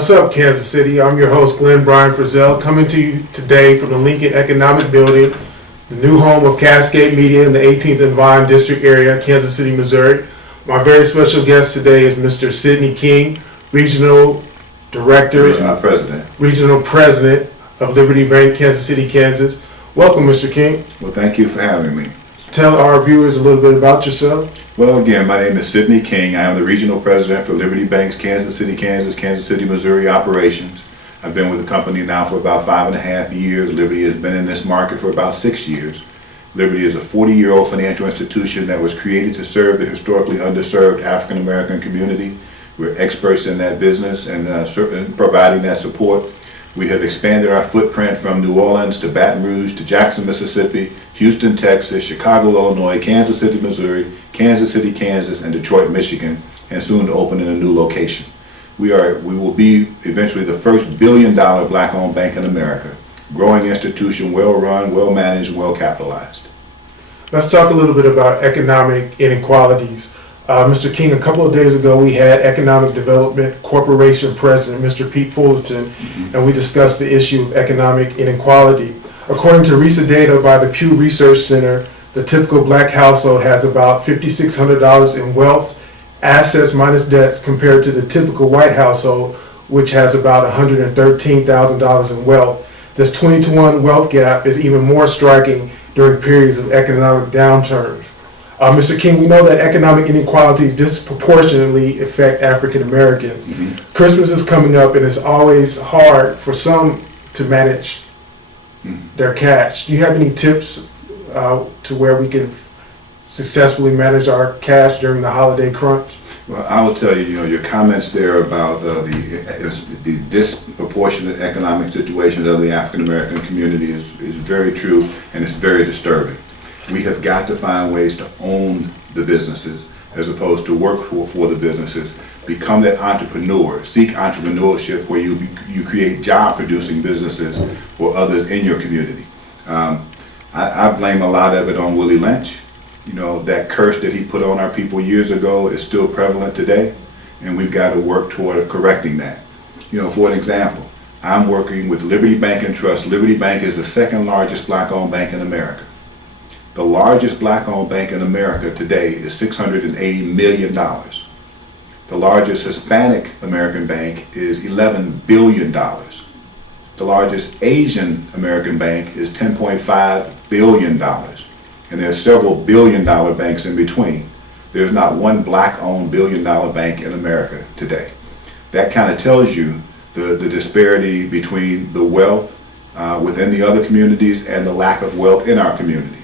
What's up, Kansas City? I'm your host, Glenn Brian Frizzell, coming to you today from the Lincoln Economic Building, the new home of Cascade Media in the 18th and Vine District area, Kansas City, Missouri. My very special guest today is Mr. Sidney King, Regional President of Liberty Bank, Kansas City, Kansas. Welcome, Mr. King. Well, thank you for having me. Tell our viewers a little bit about yourself. Well, again, my name is Sidney King. I am the Regional President for Liberty Bank's Kansas City, Missouri operations. I've been with the company now for about 5.5 years. Liberty has been in this market for about 6 years. Liberty is a 40-year-old financial institution that was created to serve the historically underserved African American community. We're experts in that business and providing that support. We have expanded our footprint from New Orleans to Baton Rouge to Jackson, Mississippi, Houston, Texas, Chicago, Illinois, Kansas City, Missouri, Kansas City, Kansas, and Detroit, Michigan, and soon to open in a new location. We will be eventually the first billion-dollar black-owned bank in America. Growing institution, well-run, well-managed, well-capitalized. Let's talk a little bit about economic inequalities. Mr. King, a couple of days ago we had Economic Development Corporation President, Mr. Pete Fullerton, and we discussed the issue of economic inequality. According to recent data by the Pew Research Center, the typical black household has about $5,600 in wealth, assets minus debts, compared to the typical white household, which has about $113,000 in wealth. This 20-to-1 wealth gap is even more striking during periods of economic downturns. Mr. King, we know that economic inequalities disproportionately affect African Americans. Christmas is coming up, and it's always hard for some to manage their cash. Do you have any tips to where we can successfully manage our cash during the holiday crunch? Well, I will tell you, your comments there about the disproportionate economic situations of the African American community is very true, and it's very disturbing. We have got to find ways to own the businesses as opposed to work for the businesses. Become that entrepreneur. Seek entrepreneurship where you create job-producing businesses for others in your community. I blame a lot of it on Willie Lynch. That curse that he put on our people years ago is still prevalent today, and we've got to work toward correcting that. For an example, I'm working with Liberty Bank and Trust. Liberty Bank is the second largest black-owned bank in America. The largest black-owned bank in America today is $680 million. The largest Hispanic American bank is $11 billion. The largest Asian American bank is $10.5 billion. And there are several billion-dollar banks in between. There's not one black-owned billion-dollar bank in America today. That kind of tells you the disparity between the wealth within the other communities and the lack of wealth in our community.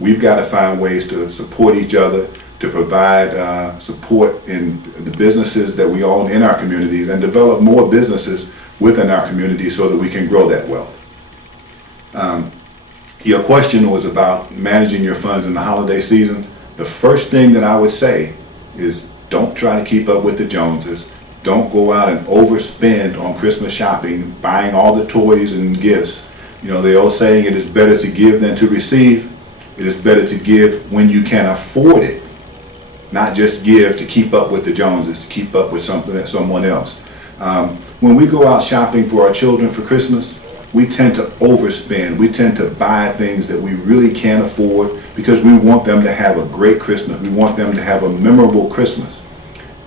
We've got to find ways to support each other, to provide support in the businesses that we own in our communities, and develop more businesses within our community so that we can grow that wealth. Your question was about managing your funds in the holiday season. The first thing that I would say is don't try to keep up with the Joneses. Don't go out and overspend on Christmas shopping, buying all the toys and gifts. The old saying, it is better to give than to receive. It is better to give when you can afford it, not just give to keep up with the Joneses, to keep up with someone else. When we go out shopping for our children for Christmas, we tend to overspend. We tend to buy things that we really can't afford because we want them to have a great Christmas. We want them to have a memorable Christmas.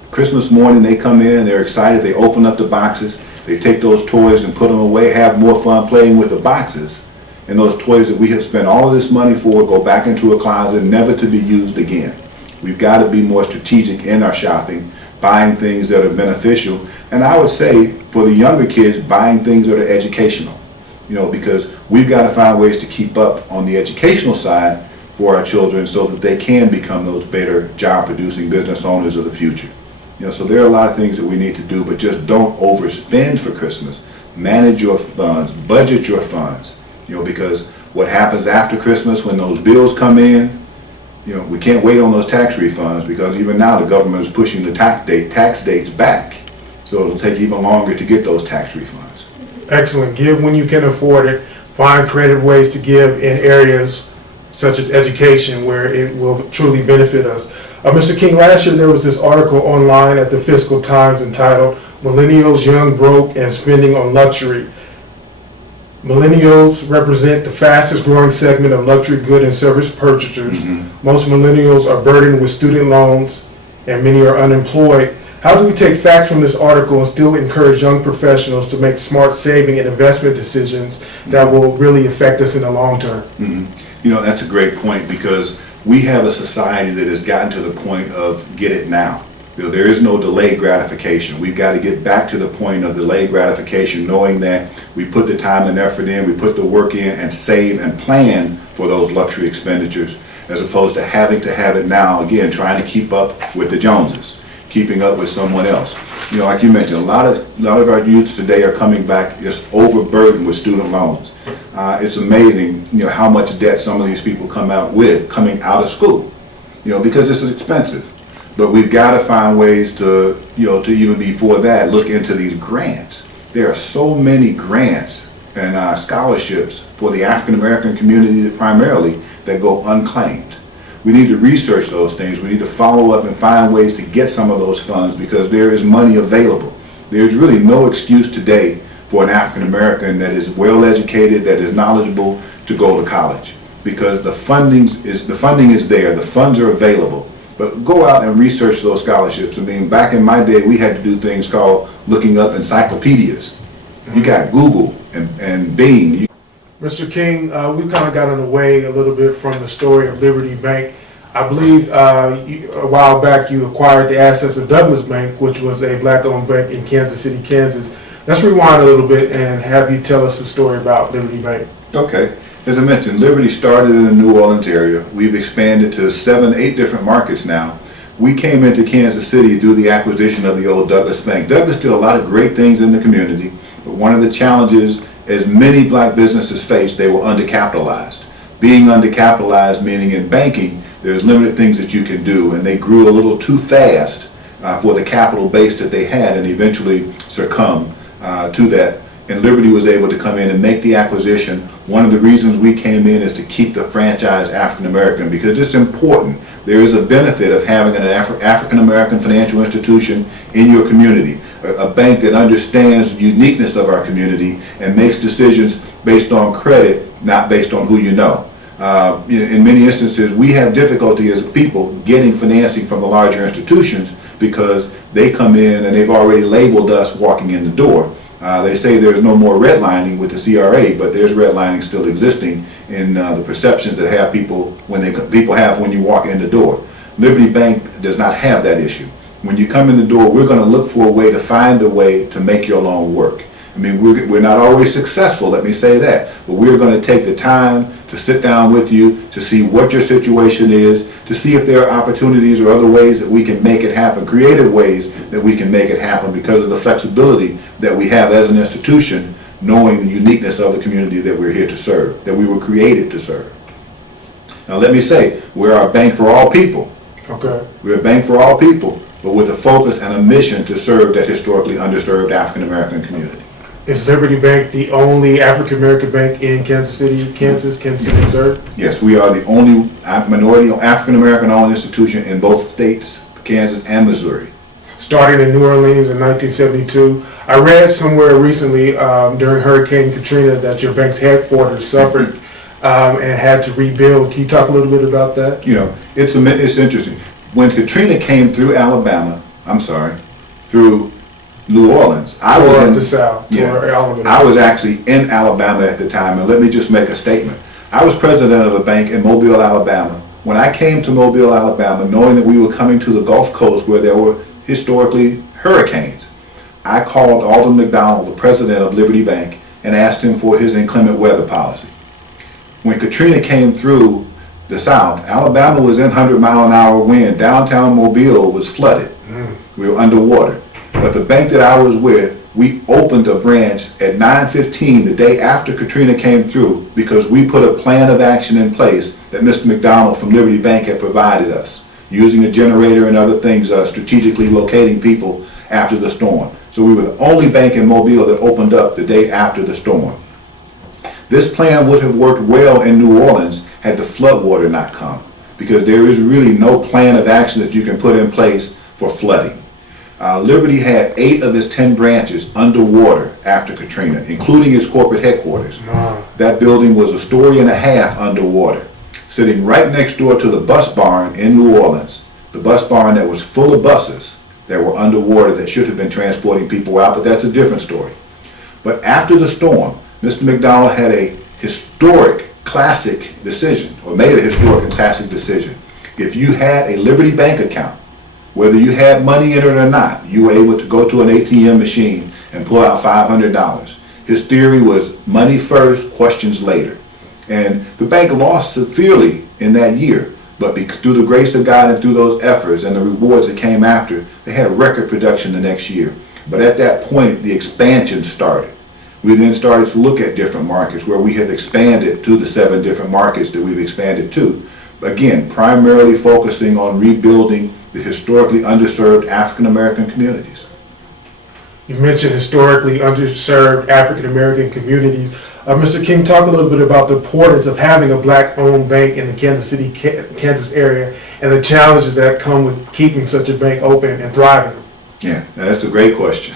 Christmas morning, they come in, they're excited, they open up the boxes, they take those toys and put them away, have more fun playing with the boxes. And those toys that we have spent all of this money for go back into a closet, never to be used again. We've got to be more strategic in our shopping, buying things that are beneficial. And I would say for the younger kids, buying things that are educational. Because we've got to find ways to keep up on the educational side for our children so that they can become those better job-producing business owners of the future. So there are a lot of things that we need to do, but just don't overspend for Christmas. Manage your funds, budget your funds. Because what happens after Christmas when those bills come in, we can't wait on those tax refunds because even now the government is pushing the tax dates back. So it'll take even longer to get those tax refunds. Excellent. Give when you can afford it. Find creative ways to give in areas such as education where it will truly benefit us. Mr. King, last year there was this article online at the Fiscal Times entitled millennials, young, broke, and spending on luxury. Millennials represent the fastest growing segment of luxury good and service purchasers. Most millennials are burdened with student loans and many are unemployed. How do we take facts from this article and still encourage young professionals to make smart saving and investment decisions that will really affect us in the long term? You know, that's a great point, because we have a society that has gotten to the point of get it now. You know, there is no delayed gratification. We've got to get back to the point of delayed gratification, knowing that we put the time and effort in, we put the work in, and save and plan for those luxury expenditures, as opposed to having to have it now, again, trying to keep up with the Joneses, keeping up with someone else. You know, like you mentioned, a lot of our youth today are coming back just overburdened with student loans. It's amazing, you know, how much debt some of these people come out with coming out of school, you know, because this is expensive. But we've got to find ways to, you know, to even before that, look into these grants. There are so many grants and scholarships for the African American community primarily that go unclaimed. We need to research those things. We need to follow up and find ways to get some of those funds, because there is money available. There's really no excuse today for an African American that is well educated, that is knowledgeable, to go to college, because the funding is there. The funds are available. But go out and research those scholarships. I mean, back in my day, we had to do things called looking up encyclopedias. You got Google and Bing. Mr. King, we kind of got away a little bit from the story of Liberty Bank. I believe a while back you acquired the assets of Douglas Bank, which was a black-owned bank in Kansas City, Kansas. Let's rewind a little bit and have you tell us the story about Liberty Bank. Okay. As I mentioned, Liberty started in the New Orleans area. We've expanded to 7, 8 different markets now. We came into Kansas City through the acquisition of the old Douglas Bank. Douglas did a lot of great things in the community, but one of the challenges, as many black businesses faced, they were undercapitalized. Being undercapitalized, meaning in banking, there's limited things that you can do, and they grew a little too fast for the capital base that they had, and eventually succumbed to that. And Liberty was able to come in and make the acquisition. One of the reasons we came in is to keep the franchise African American, because it's important. There is a benefit of having an African American financial institution in your community, a bank that understands the uniqueness of our community and makes decisions based on credit, not based on who you know. In many instances, we have difficulty as people getting financing from the larger institutions because they come in and they've already labeled us walking in the door. They say there's no more redlining with the CRA, but there's redlining still existing in the perceptions that have people have when you walk in the door. Liberty Bank does not have that issue. When you come in the door, we're going to look for a way to find a way to make your loan work. I mean, we're not always successful, let me say that, but we're going to take the time to sit down with you to see what your situation is, to see if there are opportunities or other ways that we can make it happen, creative ways that we can make it happen because of the flexibility that we have as an institution, knowing the uniqueness of the community that we're here to serve, that we were created to serve. Now let me say, we're a bank for all people. Okay. We're a bank for all people, but with a focus and a mission to serve that historically underserved African American community. Is Liberty Bank the only African American bank in Kansas City, Missouri? Yes, we are the only minority African American owned institution in both states, Kansas and Missouri. Starting in New Orleans in 1972. I read somewhere recently during Hurricane Katrina that your bank's headquarters suffered and had to rebuild. Can you talk a little bit about that? You know, it's interesting. When Katrina came through through New Orleans, I was actually in Alabama at the time, and let me just make a statement. I was president of a bank in Mobile, Alabama. When I came to Mobile, Alabama, knowing that we were coming to the Gulf Coast where there were historically hurricanes, I called Alden McDonald, the president of Liberty Bank, and asked him for his inclement weather policy. When Katrina came through the South, Alabama was in 100-mile-an-hour wind. Downtown Mobile was flooded. We were underwater. But the bank that I was with, we opened a branch at 9:15 the day after Katrina came through because we put a plan of action in place that Mr. McDonald from Liberty Bank had provided us, using a generator and other things, strategically locating people after the storm. So we were the only bank in Mobile that opened up the day after the storm. This plan would have worked well in New Orleans had the floodwater not come, because there is really no plan of action that you can put in place for flooding. Liberty had 8 of its 10 branches underwater after Katrina, including its corporate headquarters. Wow. That building was a story and a half underwater, sitting right next door to the bus barn in New Orleans, the bus barn that was full of buses that were underwater that should have been transporting people out, but that's a different story. But after the storm, Mr. McDonald had a historic classic decision, or made a historic and classic decision. If you had a Liberty Bank account, whether you had money in it or not, you were able to go to an ATM machine and pull out $500. His theory was money first, questions later. And the bank lost severely in that year, but through the grace of God and through those efforts and the rewards that came after, they had record production the next year. But at that point, the expansion started. We then started to look at different markets where we have expanded to the 7 different markets that we've expanded to. Again, primarily focusing on rebuilding the historically underserved African American communities. You mentioned historically underserved African American communities. Mr. King, talk a little bit about the importance of having a black-owned bank in the Kansas City, Kansas area, and the challenges that come with keeping such a bank open and thriving. Yeah, that's a great question.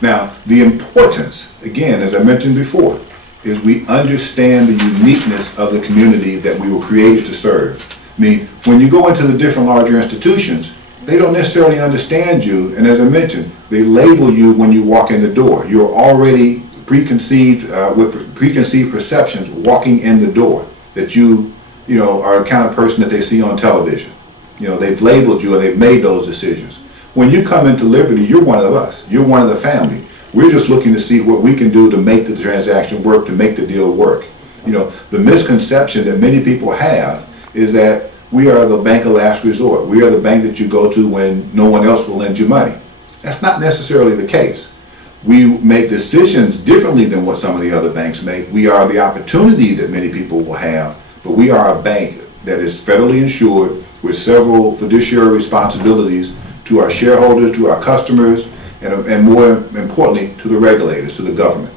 Now, the importance, again, as I mentioned before, is we understand the uniqueness of the community that we were created to serve. I mean, when you go into the different larger institutions, they don't necessarily understand you, and as I mentioned, they label you when you walk in the door. You're already preconceived with preconceived perceptions walking in the door that you are the kind of person that they see on television. They've labeled you and they've made those decisions. When you come into Liberty, you're one of us. You're one of the family. We're just looking to see what we can do to make the transaction work, to make the deal work. The misconception that many people have is that we are the bank of last resort. We are the bank that you go to when no one else will lend you money. That's not necessarily the case. We make decisions differently than what some of the other banks make. We are the opportunity that many people will have, but we are a bank that is federally insured with several fiduciary responsibilities to our shareholders, to our customers, and more importantly, to the regulators, to the government.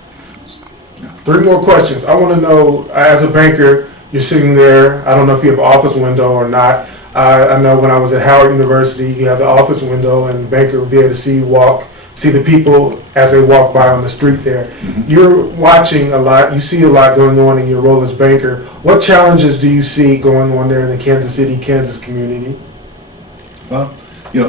3 more questions. I want to know, as a banker, you're sitting there, I don't know if you have an office window or not. I know when I was at Howard University, you have the office window and the banker would be able to see the people as they walk by on the street there. Mm-hmm. You're watching a lot, you see a lot going on in your role as banker. What challenges do you see going on there in the Kansas City, Kansas community? Well,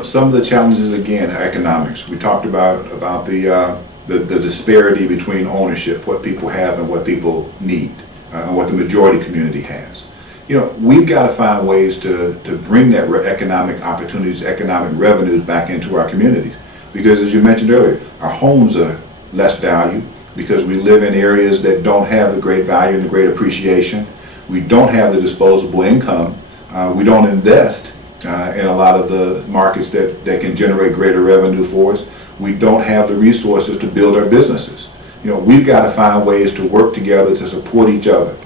some of the challenges, again, are economics. We talked about the disparity between ownership, what people have and what people need, and what the majority community has. We've got to find ways to bring that economic opportunities, economic revenues back into our communities. Because as you mentioned earlier, our homes are less valued because we live in areas that don't have the great value and the great appreciation. We don't have the disposable income. We don't invest in a lot of the markets that can generate greater revenue for us. We don't have the resources to build our businesses. We've got to find ways to work together to support each other.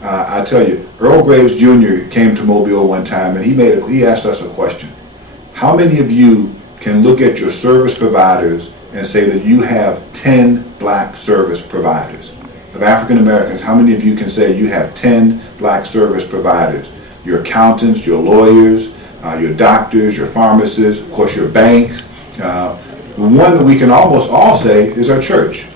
I tell you, Earl Graves Jr. came to Mobile one time and he asked us a question. How many of you can look at your service providers and say that you have 10 black service providers? Of African Americans, how many of you can say you have 10 black service providers? Your accountants, your lawyers, your doctors, your pharmacists, of course your banks. The one that we can almost all say is our church.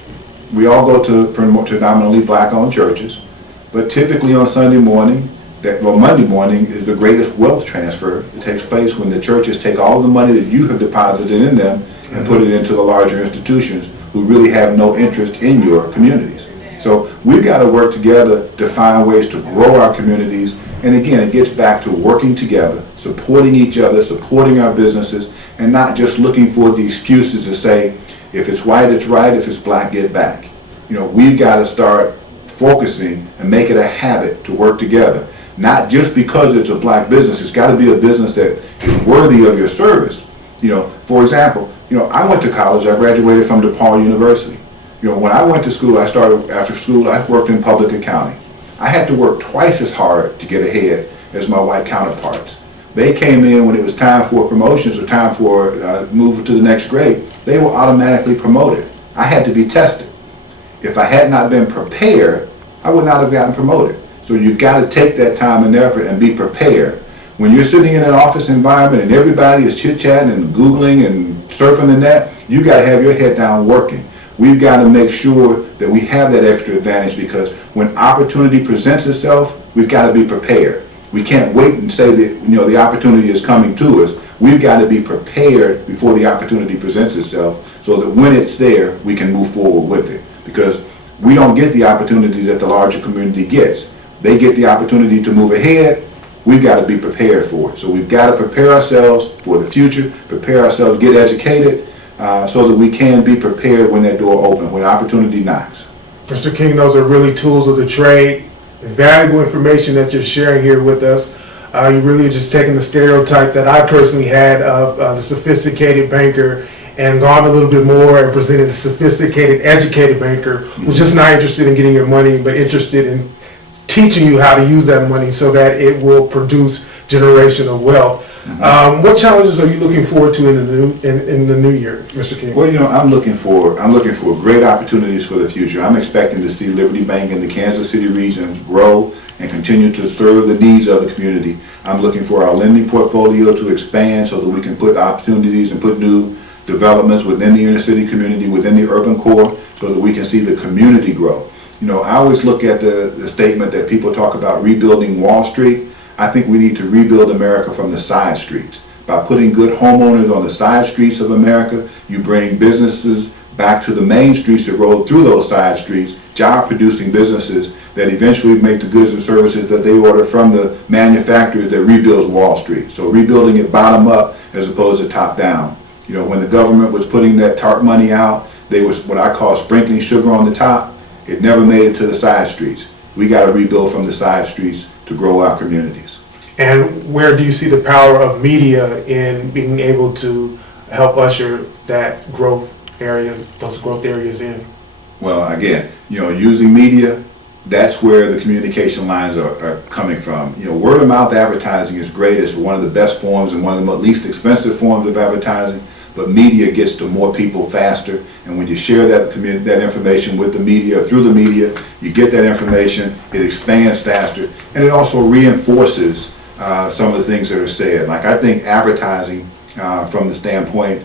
We all go to predominantly black-owned churches, but typically on Sunday morning, Monday morning is the greatest wealth transfer that takes place when the churches take all of the money that you have deposited in them and put it into the larger institutions who really have no interest in your communities. So we've got to work together to find ways to grow our communities. And again, it gets back to working together, supporting each other, supporting our businesses, and not just looking for the excuses to say, if it's white, it's right, if it's black, get back. We've got to start focusing and make it a habit to work together. Not just because it's a black business, it's got to be a business that is worthy of your service. For example, I went to college, I graduated from DePaul University. When I went to school, after school, I worked in public accounting. I had to work twice as hard to get ahead as my white counterparts. They came in when it was time for promotions or time for moving to the next grade, they were automatically promoted. I had to be tested. If I had not been prepared, I would not have gotten promoted. So you've got to take that time and effort and be prepared. When you're sitting in an office environment and everybody is chit-chatting and Googling and surfing the net, you got to have your head down working. We've got to make sure that we have that extra advantage, because when opportunity presents itself, we've got to be prepared. We can't wait and say that the opportunity is coming to us. We've got to be prepared before the opportunity presents itself, so that when it's there, we can move forward with it. Because we don't get the opportunities that the larger community gets. They get the opportunity to move ahead. We've got to be prepared for it. So we've got to prepare ourselves for the future, prepare ourselves, get educated, so that we can be prepared when that door opens, when opportunity knocks. Mr. King, those are really tools of the trade, valuable information that you're sharing here with us. You really are just taking the stereotype that I personally had of the sophisticated banker and gone a little bit more and presented a sophisticated, educated banker who's just not interested in getting your money, but interested in teaching you how to use that money so that it will produce generational wealth. What challenges are you looking forward to in the new year, Mr. King? Well, I'm looking for great opportunities for the future. I'm expecting to see Liberty Bank in the Kansas City region grow and continue to serve the needs of the community. I'm looking for our lending portfolio to expand so that we can put opportunities and put new developments within the inner city community, within the urban core, so that we can see the community grow. I always look at the statement that people talk about rebuilding Wall Street. I think we need to rebuild America from the side streets. By putting good homeowners on the side streets of America, you bring businesses back to the main streets that roll through those side streets, job-producing businesses that eventually make the goods and services that they order from the manufacturers that rebuilds Wall Street. So rebuilding it bottom up as opposed to top down. When the government was putting that TARP money out, they was what I call sprinkling sugar on the top. It never made it to the side streets. We got to rebuild from the side streets to grow our communities. And where do you see the power of media in being able to help usher that growth area, those growth areas in? Well, again, using media, that's where the communication lines are coming from. Word of mouth advertising is great. It's one of the best forms and one of the least expensive forms of advertising. But media gets to more people faster, and when you share that information with the media or through the media, you get that information, it expands faster, and it also reinforces some of the things that are said. Like, I think advertising, from the standpoint,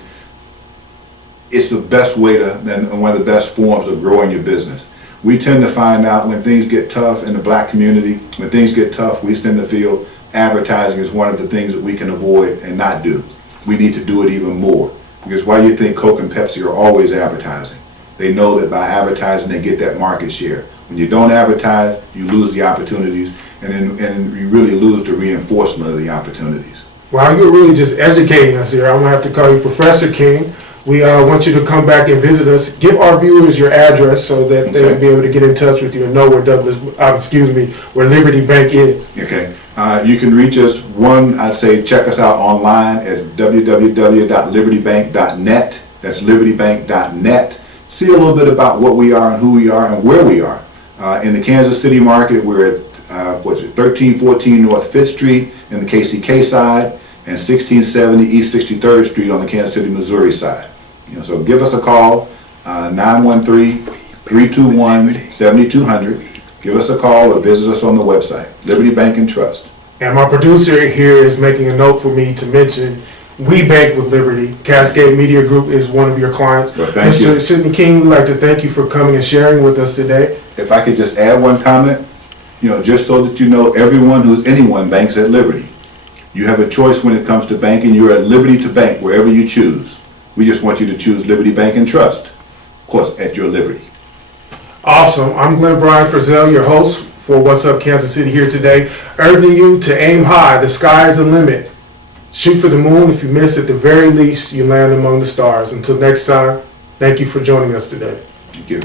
it's the best way and one of the best forms of growing your business. We tend to find out when things get tough in the black community, when things get tough, we tend to feel advertising is one of the things that we can avoid and not do. We need to do it even more. Because why do you think Coke and Pepsi are always advertising? They know that by advertising they get that market share. When you don't advertise, you lose the opportunities, and you really lose the reinforcement of the opportunities. Wow, you're really just educating us here. I'm going to have to call you Professor King. We want you to come back and visit us. Give our viewers your address so that they'll be able to get in touch with you and know where where Liberty Bank is. Okay. You can reach us. I'd say check us out online at www.libertybank.net. That's libertybank.net. See a little bit about what we are and who we are and where we are. In the Kansas City market, we're at 1314 North 5th Street in the KCK side, and 1670 East 63rd Street on the Kansas City, Missouri side. So give us a call, 913-321-7200. Give us a call or visit us on the website, Liberty Bank and Trust. And my producer here is making a note for me to mention, we bank with Liberty. Cascade Media Group is one of your clients. Well, thank you. Mr. Sidney King, we'd like to thank you for coming and sharing with us today. If I could just add one comment, just so that anyone who's anyone banks at Liberty. You have a choice when it comes to banking. You're at liberty to bank wherever you choose. We just want you to choose Liberty Bank and Trust, of course, at your liberty. Awesome. I'm Glenn Brian Frizzell, your host for What's Up Kansas City here today, urging you to aim high. The sky is the limit. Shoot for the moon. If you miss, at the very least, you land among the stars. Until next time, thank you for joining us today. Thank you.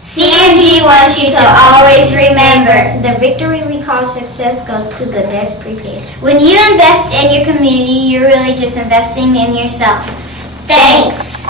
CMG wants you to always remember, the victory we call success goes to the best prepared. When you invest in your community, you're really just investing in yourself. Thanks.